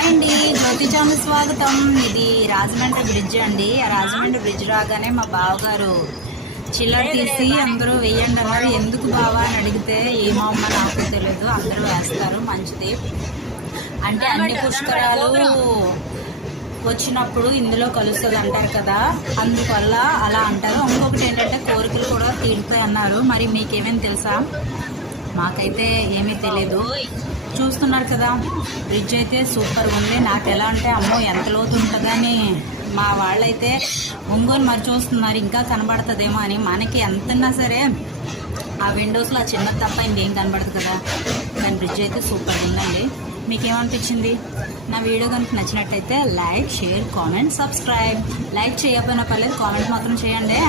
Hi అండి, జ్యోతి channel స్వాగతం. ఇది రాజమండ్రి బ్రిడ్జ్ అండి. ఆ రాజమండ్రి బ్రిడ్జ్ రాగానే మా బావగారు చిల్లర తీసి అందరూ వేయండి అన్నారు. ఎందుకు బావా అని అడిగితే ఏమో అమ్మ నాకు తెలియదు, అందరూ వేస్తారు మంచిది అంటే అన్ని పుష్కరాలు వచ్చినప్పుడు ఇందులో కలుస్తుంది అంటారు కదా, అందువల్ల అలా అంటారు. ఇంకొకటి ఏంటంటే కోరికలు కూడా తీరుతాయి అన్నారు. మరి మీకేమేమి తెలుసా? మాకైతే ఏమీ తెలియదు. చూస్తున్నారు కదా, బ్రిడ్జ్ అయితే సూపర్గా ఉంది. నాకు ఎలా అంటే అమ్మో ఎంత లోతు ఉంటుందని మా వాళ్ళైతే ఒంగోని మరి చూస్తున్నారు, ఇంకా కనబడుతుందేమో అని. మనకి ఎంతన్నా సరే ఆ విండోస్లో ఆ చిన్నది తప్ప ఇంకేం కనబడదు కదా. కానీ బ్రిడ్జ్ అయితే సూపర్ ఉందండి. మీకేమనిపించింది? నా వీడియో కనుక నచ్చినట్టయితే like, share, comment, subscribe. Like చేయకపోయినా పర్లేదు, కామెంట్ మాత్రం చేయండి.